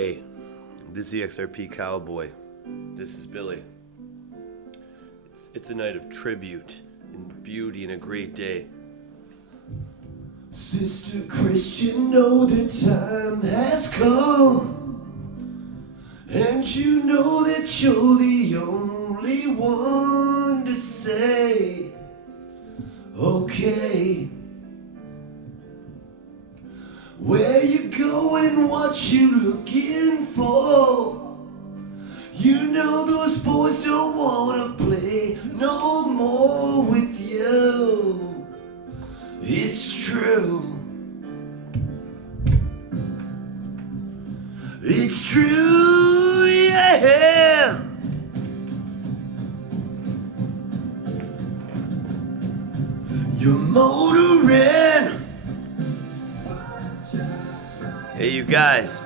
Hey, this is the XRP Cowboy. This is Billy. It's a night of tribute and beauty and a great day. Sister Christian, know the time has come, and you know that you're the only one to say, okay. Where you going, what you looking for? You know those boys don't wanna play no more with you. It's true. It's true, yeah. You're motoring. Hey, you guys.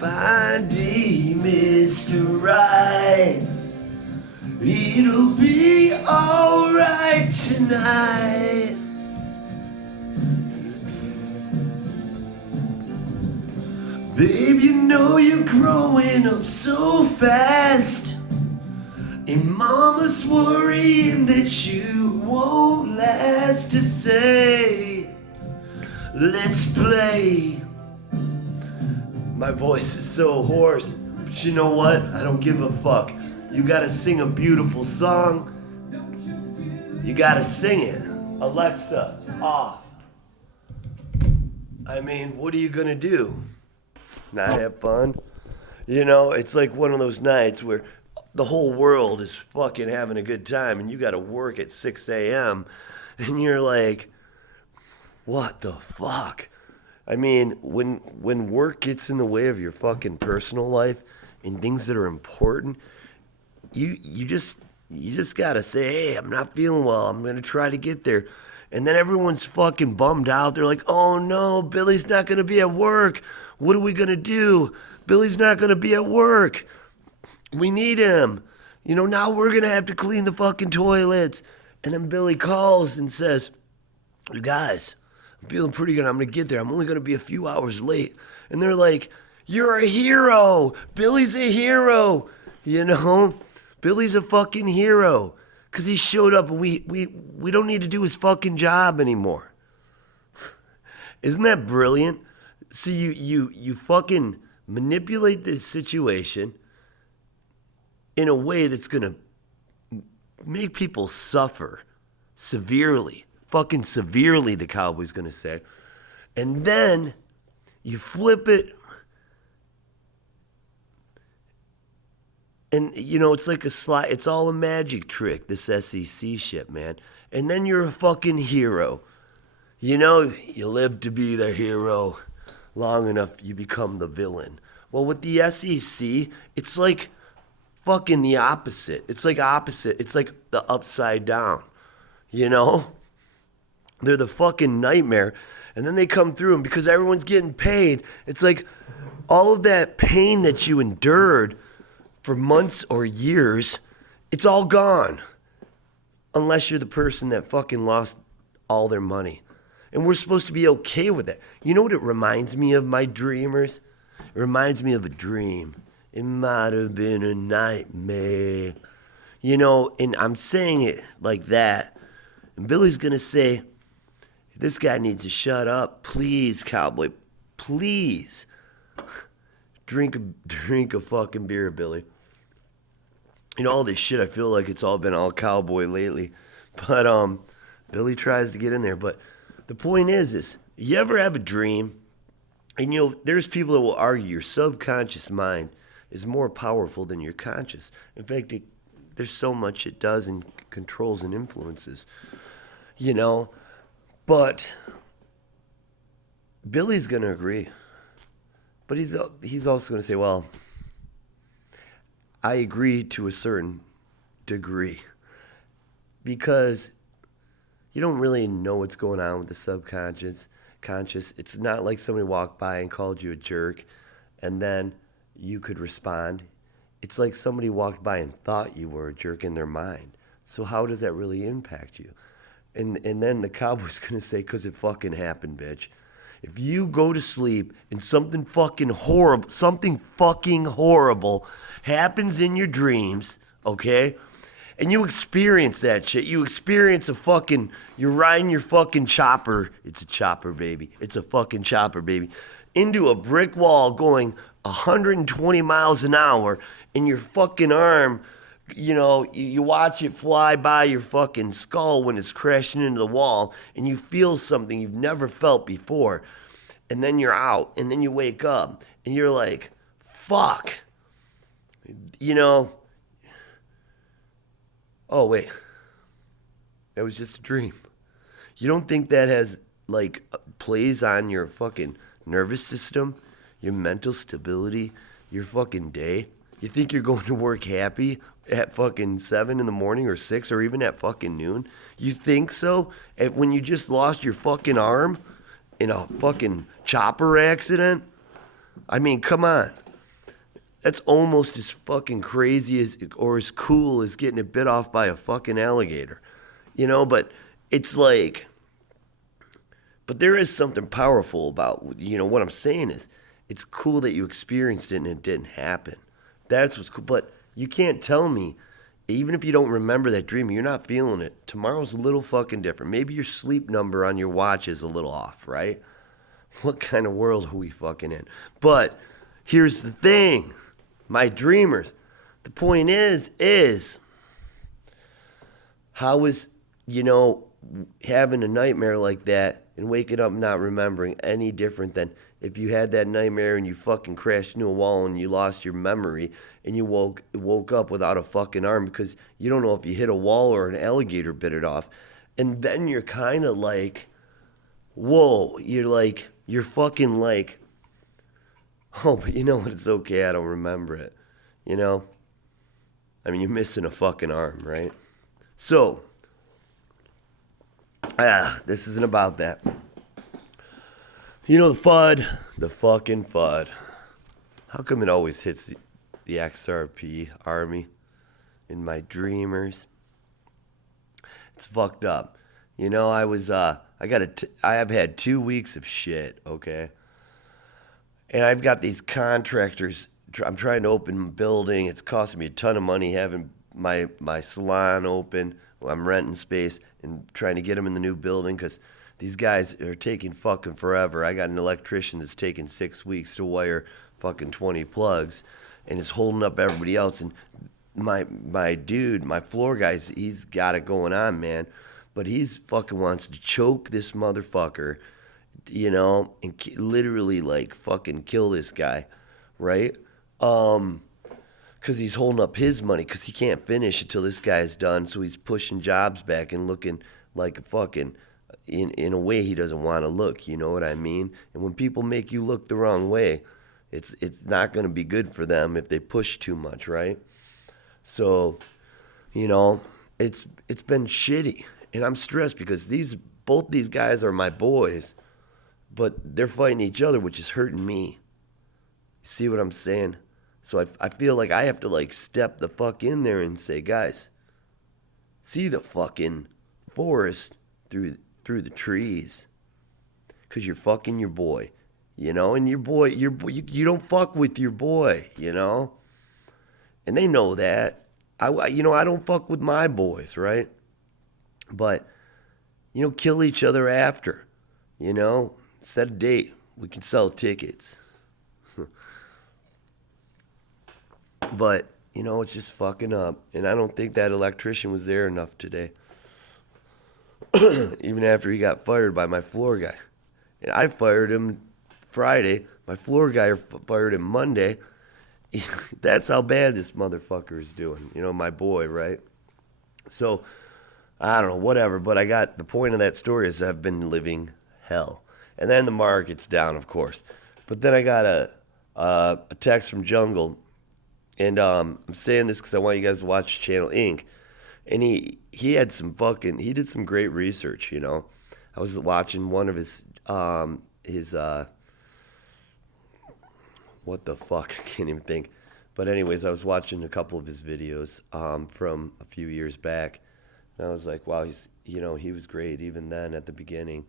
Finding Mr. Right. It'll be alright tonight. Babe, you know you're growing up so fast, and mama's worrying that you won't last to say, let's play. My voice is so hoarse, but you know what? I don't give a fuck. You gotta sing a beautiful song. You gotta sing it. Alexa, off. I mean, what are you gonna do? Not have fun? You know, it's like one of those nights where the whole world is fucking having a good time and you gotta work at 6 a.m. and you're like, what the fuck? I mean, when work gets in the way of your fucking personal life and things that are important, you just gotta say, hey, I'm not feeling well. I'm gonna try to get there. And then everyone's fucking bummed out. They're like, oh no, Billy's not gonna be at work. What are we gonna do? Billy's not gonna be at work. We need him. You know, now we're gonna have to clean the fucking toilets. And then Billy calls and says, you guys, I'm feeling pretty good. I'm going to get there. I'm only going to be a few hours late. And they're like, you're a hero. Billy's a hero. You know, Billy's a fucking hero because he showed up and we don't need to do his fucking job anymore. Isn't that brilliant? So you fucking manipulate this situation in a way that's going to make people suffer severely. Fucking severely, the Cowboy's gonna say. And then you flip it, and you know, it's like a slide, it's all a magic trick, this SEC shit, man. And then you're a fucking hero. You know, you live to be the hero long enough, you become the villain. Well, with the SEC, it's like fucking the opposite. It's like opposite. It's like the upside down, you know? They're the fucking nightmare. And then they come through, and because everyone's getting paid, it's like all of that pain that you endured for months or years, it's all gone. Unless you're the person that fucking lost all their money. And we're supposed to be okay with it. You know what it reminds me of, my dreamers? It reminds me of a dream. It might have been a nightmare. You know, and I'm saying it like that. And Billy's going to say, this guy needs to shut up. Please, Cowboy. Please. Drink a fucking beer, Billy. You know, all this shit, I feel like it's all been all Cowboy lately. But Billy tries to get in there. But the point is you ever have a dream, and you know, there's people that will argue your subconscious mind is more powerful than your conscious. In fact, there's so much it does and controls and influences. You know? But Billy's going to agree. But he's also going to say, well, I agree to a certain degree. Because you don't really know what's going on with the subconscious. It's not like somebody walked by and called you a jerk and then you could respond. It's like somebody walked by and thought you were a jerk in their mind. So how does that really impact you? And then the Cowboy's going to say, because it fucking happened, bitch. If you go to sleep and something fucking horrible happens in your dreams, okay? And you experience that shit. You experience you're riding your fucking chopper. It's a chopper, baby. It's a fucking chopper, baby. Into a brick wall going 120 miles an hour, and your fucking arm, you watch it fly by your fucking skull when it's crashing into the wall, and you feel something you've never felt before. And then you're out, and then you wake up, and you're like, fuck. Oh, wait. That was just a dream. You don't think that has, plays on your fucking nervous system, your mental stability, your fucking day? You think you're going to work happy at fucking 7 in the morning or 6 or even at fucking noon? You think so? When you just lost your fucking arm in a fucking chopper accident? I mean, come on. That's almost as fucking crazy or as cool as getting it bit off by a fucking alligator. But it's like, but there is something powerful about, what I'm saying is, it's cool that you experienced it and it didn't happen. That's what's cool. But you can't tell me, even if you don't remember that dream, you're not feeling it. Tomorrow's a little fucking different. Maybe your sleep number on your watch is a little off, right? What kind of world are we fucking in? But here's the thing. My dreamers, the point is, how is, having a nightmare like that and waking up not remembering any different than if you had that nightmare and you fucking crashed into a wall and you lost your memory and you woke up without a fucking arm because you don't know if you hit a wall or an alligator bit it off. And then you're kind of like, whoa, you're fucking like, oh, but you know what? It's okay. I don't remember it. I mean, you're missing a fucking arm, right? So, this isn't about that. The FUD, the fucking FUD. How come it always hits the XRP army in my dreamers? It's fucked up. I have had 2 weeks of shit, okay? And I've got these contractors. I'm trying to open a building. It's costing me a ton of money having my salon open. I'm renting space and trying to get them in the new building because these guys are taking fucking forever. I got an electrician that's taking 6 weeks to wire fucking 20 plugs and is holding up everybody else. And my dude, my floor guy, he's got it going on, man. But he's fucking wants to choke this motherfucker, and literally fucking kill this guy, right? Because he's holding up his money because he can't finish until this guy's done. So he's pushing jobs back and looking like a fucking, in a way he doesn't want to look. You know what I mean? And when people make you look the wrong way, it's not going to be good for them if they push too much, right? So, it's been shitty, and I'm stressed because both these guys are my boys, but they're fighting each other, which is hurting me. You see what I'm saying? So I feel like I have to step the fuck in there and say, guys, see the fucking forest through the trees, because you're fucking your boy, and your boy, you don't fuck with your boy, and they know that. I don't fuck with my boys, right? But, kill each other after, set a date. We can sell tickets. But, it's just fucking up. And I don't think that electrician was there enough today. Even after he got fired by my floor guy. And I fired him Friday. My floor guy fired him Monday. That's how bad this motherfucker is doing. My boy, right? So, I don't know, whatever. But the point of that story is I've been living hell. And then the market's down, of course. But then I got a text from Jungle. And I'm saying this because I want you guys to watch Channel Inc. And he did some great research, I was watching one of his what the fuck, I can't even think. But anyways, I was watching a couple of his videos from a few years back. And I was like, wow, he was great even then at the beginning.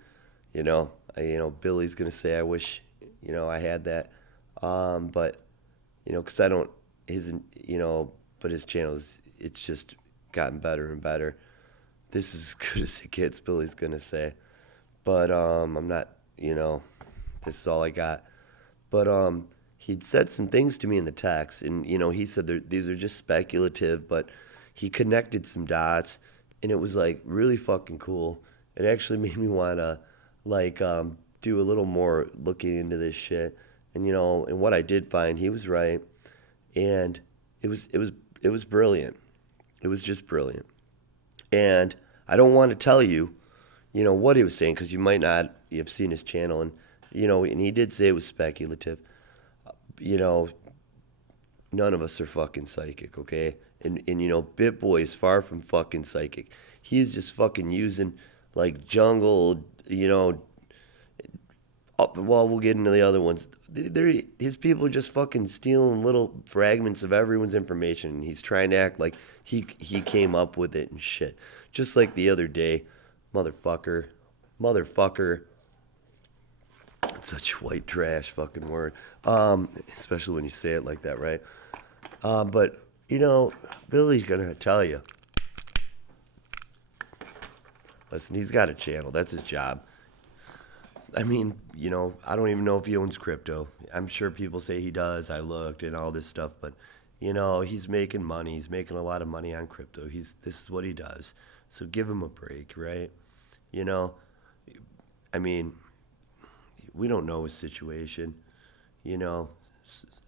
Billy's gonna say I wish, I had that, but because I don't his, but his channels, it's just gotten better and better. This is as good as it gets, Billy's gonna say, but I'm not, this is all I got. But he'd said some things to me in the text, and he said these are just speculative, but he connected some dots, and it was like really fucking cool. It actually made me want to like do a little more looking into this shit. And what I did find, he was right, and it was brilliant. It was just brilliant. And I don't want to tell you, what he was saying, because you might not have seen his channel, and he did say it was speculative. You know, None of us are fucking psychic, okay? And BitBoy is far from fucking psychic. He's just fucking using like jungle, well, we'll get into the other ones. His people are just fucking stealing little fragments of everyone's information. He's trying to act like he came up with it and shit. Just like the other day, motherfucker. It's such white trash fucking word. Especially when you say it like that, right? But Billy's gonna tell you. Listen, he's got a channel. That's his job. I mean, I don't even know if he owns crypto. I'm sure people say he does. I looked and all this stuff, but he's making money. He's making a lot of money on crypto. This is what he does. So give him a break, right? I mean, we don't know his situation.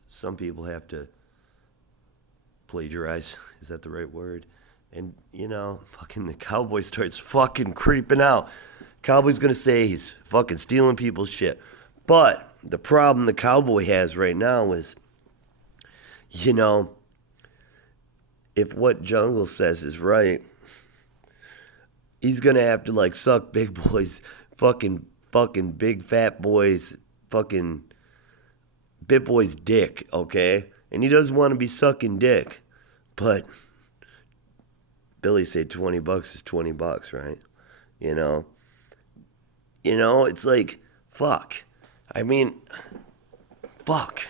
Some people have to plagiarize. Is that the right word? And fucking the cowboy starts fucking creeping out. Cowboy's gonna say he's fucking stealing people's shit. But the problem the cowboy has right now is, if what Jungle says is right, he's gonna have to like suck Big Boy's fucking big fat boy's fucking BitBoy's dick, okay? And he doesn't want to be sucking dick. But Billy said $20 is $20, right? It's like, fuck. I mean, fuck.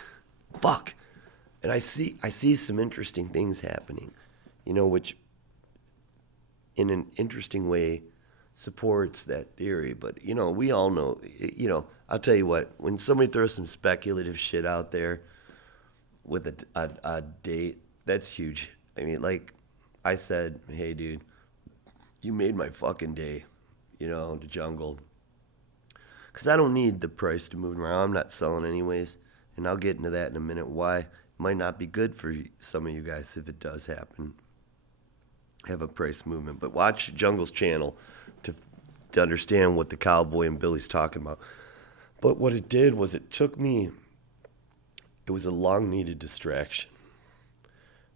And I see some interesting things happening, which in an interesting way supports that theory. But, we all know, I'll tell you what, when somebody throws some speculative shit out there with a date, that's huge. I mean, like I said, hey, dude, you made my fucking day, the Jungle. Because I don't need the price to move around. I'm not selling anyways. And I'll get into that in a minute. Why? It might not be good for some of you guys if it does happen. Have a price movement. But watch Jungle's channel to understand what the cowboy and Billy's talking about. But what it did was it was a long needed distraction.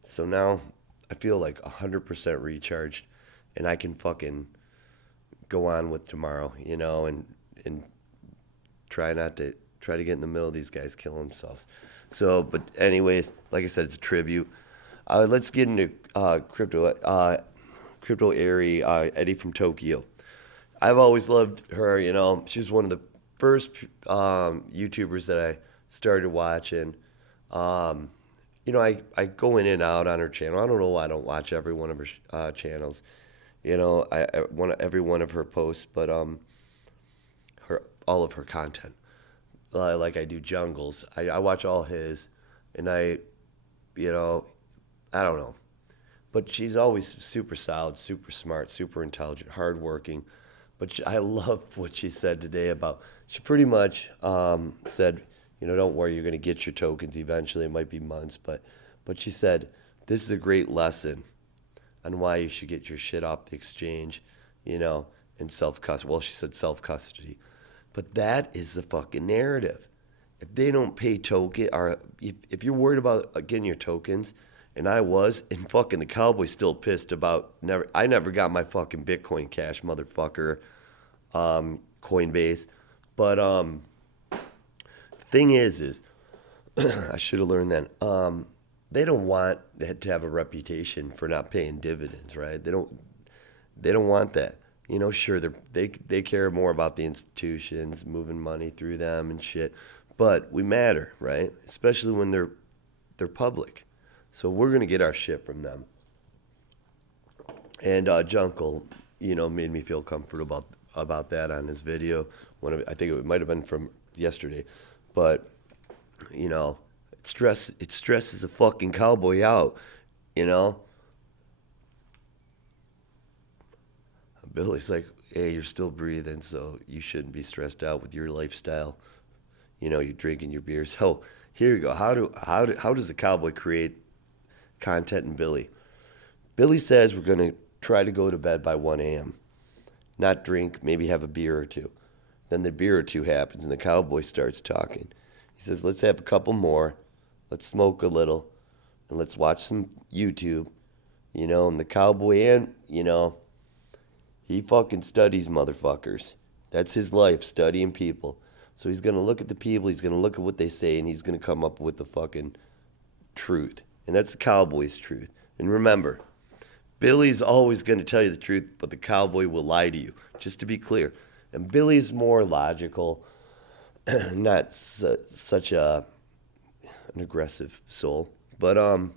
So now I feel like 100% recharged, and I can fucking go on with tomorrow, and try to get in the middle of these guys killing themselves. So, but anyways, like I said, it's a tribute. Let's get into crypto Airy, Eddie from Tokyo. I've always loved her. She's one of the first YouTubers that I started watching. I go in and out on her channel. I don't know why I don't watch every one of her channels. I want every one of her posts, but all of her content. Like I do Jungle's. I watch all his, and I don't know. But she's always super solid, super smart, super intelligent, hardworking. But I love what she said today about, she pretty much said, don't worry, you're going to get your tokens eventually. It might be months, but she said, this is a great lesson on why you should get your shit off the exchange, and self-custody. Well, she said self-custody. But that is the fucking narrative. If they don't pay token, or if you're worried about getting your tokens, and I was, and fucking the cowboy's still pissed about I never got my fucking Bitcoin Cash, motherfucker, Coinbase. But the thing is I should have learned that. They don't want to have a reputation for not paying dividends, right? They don't want that. You know, sure, they care more about the institutions, moving money through them and shit, but we matter, right? Especially when they're public. So we're gonna get our shit from them. And Jungle, you know, made me feel comfortable about that on his video. I think it might have been from yesterday, but you know, it stresses a fucking cowboy out, you know. Billy's like, hey, you're still breathing, so you shouldn't be stressed out with your lifestyle. You know, you're drinking your beers. Oh, here you go. How does a cowboy create content in Billy? Billy says we're gonna try to go to bed by 1 a.m. Not drink, maybe have a beer or two. Then the beer or two happens and the cowboy starts talking. He says, let's have a couple more, let's smoke a little, and let's watch some YouTube. You know, and the cowboy, and you know, he fucking studies motherfuckers. That's his life, studying people. So he's gonna look at the people, he's gonna look at what they say, and he's gonna come up with the fucking truth. And that's the cowboy's truth. And remember, Billy's always gonna tell you the truth, but the cowboy will lie to you, just to be clear. And Billy's more logical, not such an aggressive soul. But you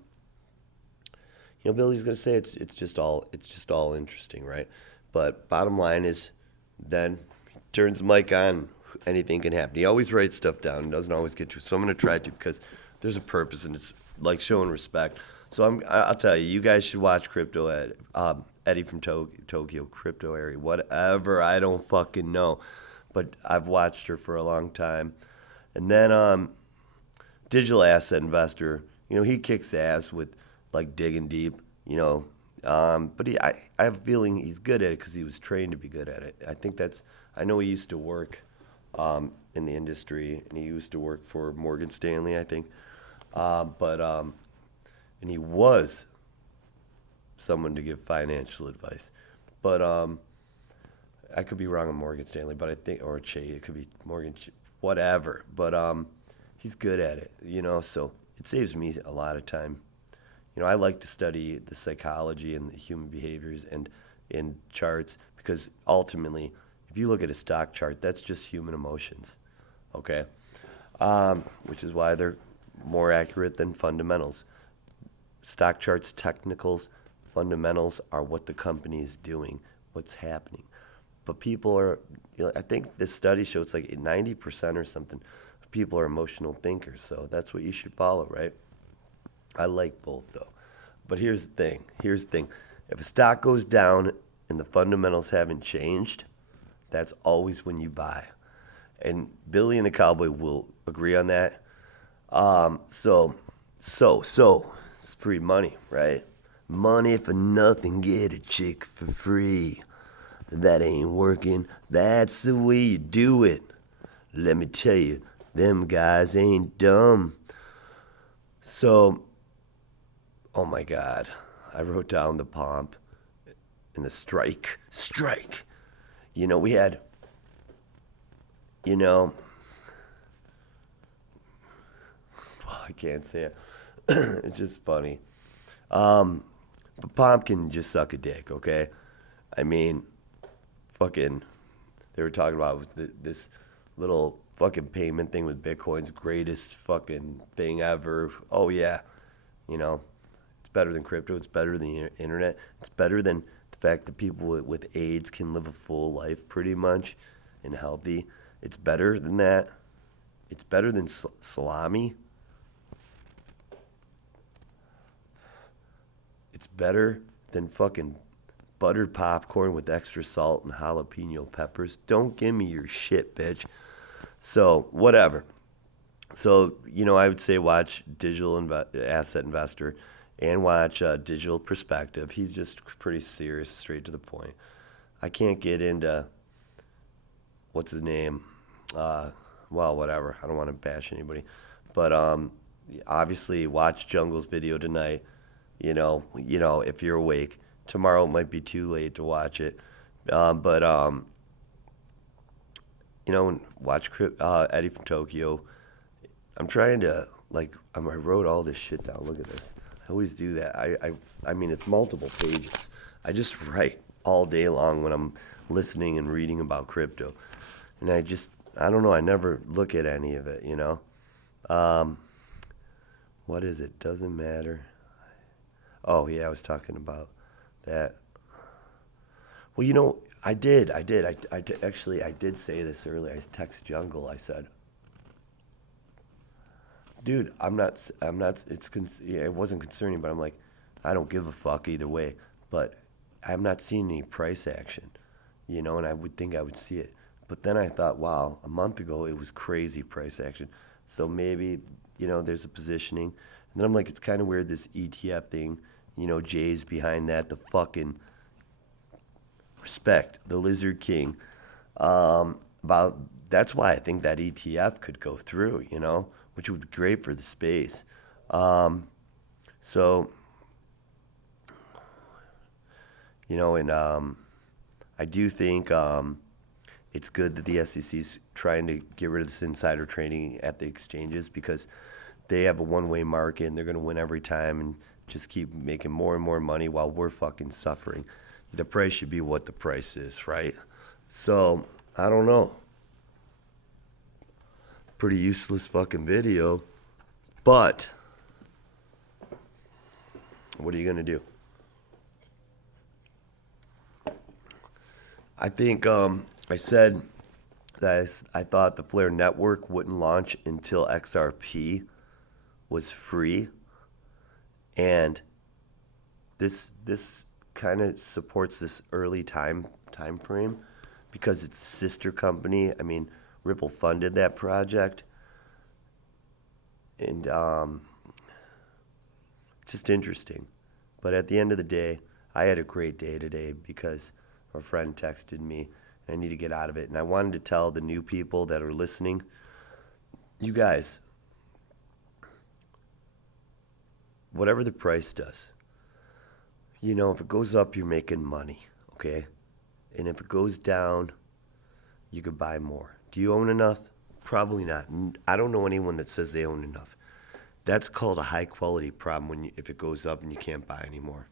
know, Billy's gonna say it's just all interesting, right? But bottom line is, then he turns the mic on, anything can happen. He always writes stuff down, doesn't always get to it. So I'm gonna try to, because there's a purpose and it's like showing respect. So I'll tell you, you guys should watch Crypto Ed, Eddie from Tokyo, Crypto Area, whatever. I don't fucking know, but I've watched her for a long time. And then Digital Asset Investor, you know, he kicks ass with like digging deep, you know. But I have a feeling he's good at it because he was trained to be good at it. I know he used to work in the industry, and he used to work for Morgan Stanley, I think. And he was someone to give financial advice. But I could be wrong on Morgan Stanley, but I think, or Chase, it could be Morgan, whatever. But he's good at it, you know, so it saves me a lot of time. You know, I like to study the psychology and the human behaviors and in charts, because ultimately, if you look at a stock chart, that's just human emotions, okay? Which is why they're more accurate than fundamentals. Stock charts, technicals, fundamentals are what the company is doing, what's happening. But people are, you know, I think this study shows it's like 90% or something of people are emotional thinkers, so that's what you should follow, right? I like both though. But here's the thing. If a stock goes down and the fundamentals haven't changed, that's always when you buy. And Billy and the Cowboy will agree on that. So it's free money, right? Money for nothing, get a chick for free. That ain't working. That's the way you do it. Let me tell you, them guys ain't dumb. So, oh my God, I wrote down the pomp and the strike. You know, we had, you know, I can't say it. It's just funny. But pomp can just suck a dick, okay? I mean, fucking, they were talking about this little fucking payment thing with Bitcoin's greatest fucking thing ever. Oh yeah, you know, it's better than crypto. It's better than the internet. It's better than the fact that people with AIDS can live a full life pretty much and healthy. It's better than that. It's better than salami. It's better than fucking buttered popcorn with extra salt and jalapeno peppers. Don't give me your shit, bitch. So, whatever. So, you know, I would say watch Digital Asset Investor and watch Digital Perspective. He's just pretty serious, straight to the point. I can't get into, what's his name? Well, whatever. I don't want to bash anybody. But obviously, watch Jungle's video tonight. You know, if you're awake. Tomorrow it might be too late to watch it. You know, watch Eddie from Tokyo. I'm trying to, like, I wrote all this shit down. Look at this. I always do that. I mean, it's multiple pages. I just write all day long when I'm listening and reading about crypto. And I don't know, I never look at any of it, What is it? Doesn't matter. Oh, yeah, I was talking about that. Well, I did. Actually, I did say this earlier. I text Jungle. I said, dude, it wasn't concerning, but I'm like, I don't give a fuck either way. But I'm not seeing any price action, and I would think I would see it. But then I thought, wow, a month ago it was crazy price action. So maybe, there's a positioning. And then I'm like, it's kind of weird, this ETF thing. Jay's behind that, the fucking respect, the Lizard King. That's why I think that ETF could go through, which would be great for the space. So, and I do think it's good that the SEC's trying to get rid of this insider trading at the exchanges, because they have a one-way market and they're going to win every time and just keep making more and more money while we're fucking suffering. The price should be what the price is, right? So, I don't know. Pretty useless fucking video. But, what are you going to do? I think I said that I thought the Flare network wouldn't launch until XRP was free. And this kind of supports this early time frame, because it's a sister company. I mean, Ripple funded that project, and it's just interesting. But at the end of the day, I had a great day today because a friend texted me and I need to get out of it. And I wanted to tell the new people that are listening, you guys, whatever the price does, if it goes up, you're making money, okay? And if it goes down, you could buy more. Do you own enough? Probably not. I don't know anyone that says they own enough. That's called a high quality problem if it goes up and you can't buy anymore.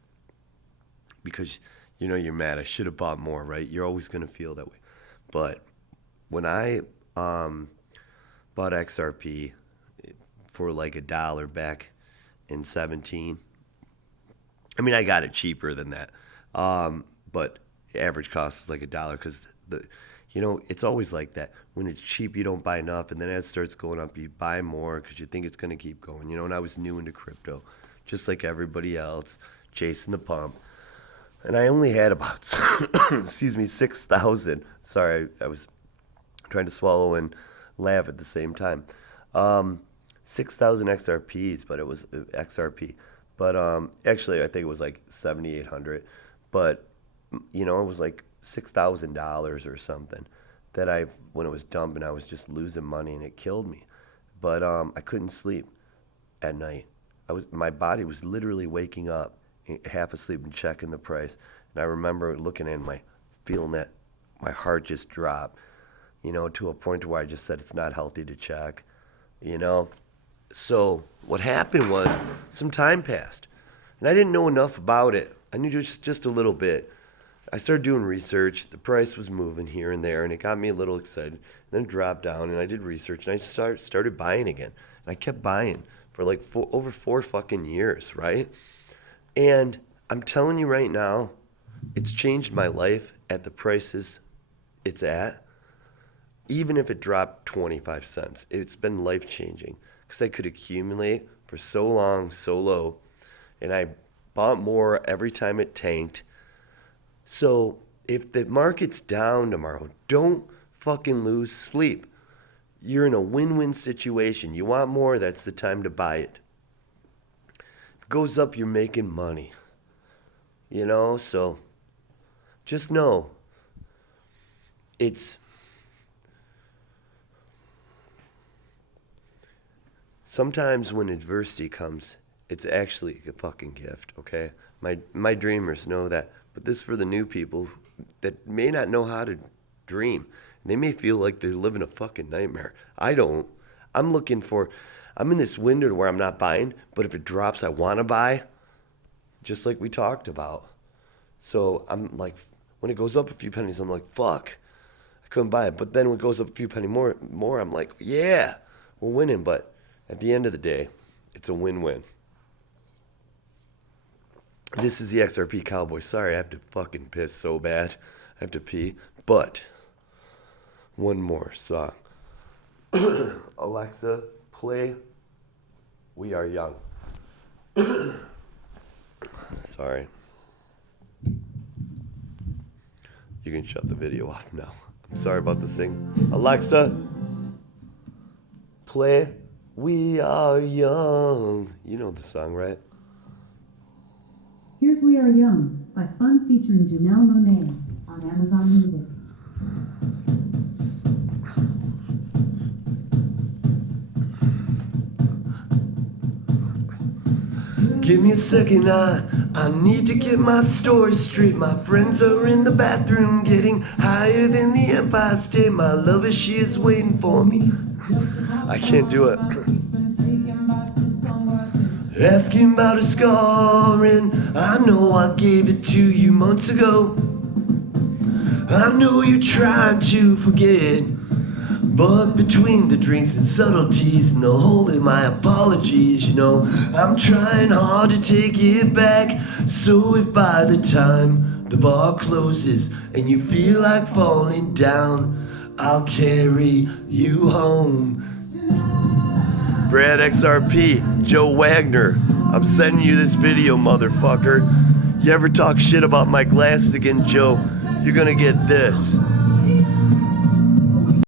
Because, you're mad. I should have bought more, right? You're always going to feel that way. But when I bought XRP for like $1 back in 17, I mean, I got it cheaper than that. But average cost was like $1, because it's always like that. When it's cheap, you don't buy enough, and then as it starts going up, you buy more because you think it's going to keep going. And I was new into crypto, just like everybody else, chasing the pump. And I only had about, 6,000. Sorry, I was trying to swallow and laugh at the same time. 6,000 XRPs, but it was XRP. But actually, I think it was like 7,800. But, it was like $6,000 or something that when it was dumping, I was just losing money and it killed me. But I couldn't sleep at night. My body was literally waking up, half asleep, and checking the price. And I remember looking at feeling that my heart just drop, to a point where I just said it's not healthy to check, So what happened was some time passed, and I didn't know enough about it. I knew just a little bit. I started doing research. The price was moving here and there, and it got me a little excited. Then it dropped down, and I did research, and I started buying again. And I kept buying for like over 4 fucking years, right? And I'm telling you right now, it's changed my life at the prices it's at. Even if it dropped 25 cents, it's been life-changing, because I could accumulate for so long, so low, and I bought more every time it tanked. So if the market's down tomorrow, don't fucking lose sleep. You're in a win-win situation. You want more, that's the time to buy it. If it goes up, you're making money. So just know it's sometimes when adversity comes, it's actually a fucking gift, okay? My dreamers know that. But this is for the new people that may not know how to dream. They may feel like they're living a fucking nightmare. I don't. I'm in this window where I'm not buying, but if it drops, I want to buy, just like we talked about. So I'm like, When it goes up a few pennies, I'm like, fuck, I couldn't buy it. But then when it goes up a few pennies more, I'm like, yeah, we're winning. But at the end of the day, it's a win-win. This is the XRP Cowboy. Sorry, I have to fucking piss so bad. I have to pee. But one more song. Alexa, play We Are Young. Sorry. You can shut the video off now. I'm sorry about this thing. Alexa, play We Are Young. You know the song, right? Here's We Are Young by Fun featuring Janelle Monáe on Amazon Music. Give me a second, I need to get my story straight. My friends are in the bathroom getting higher than the Empire State. My lover, she is waiting for me. I can't do it. Asking about a scoring. I know I gave it to you months ago. I know you're trying to forget, but between the drinks and subtleties and the hole in my apologies, you know, I'm trying hard to take it back. So if by the time the bar closes and you feel like falling down, I'll carry you home. Brad XRP, Joe Wagner, I'm sending you this video, motherfucker. You ever talk shit about my glasses again, Joe, you're gonna get this.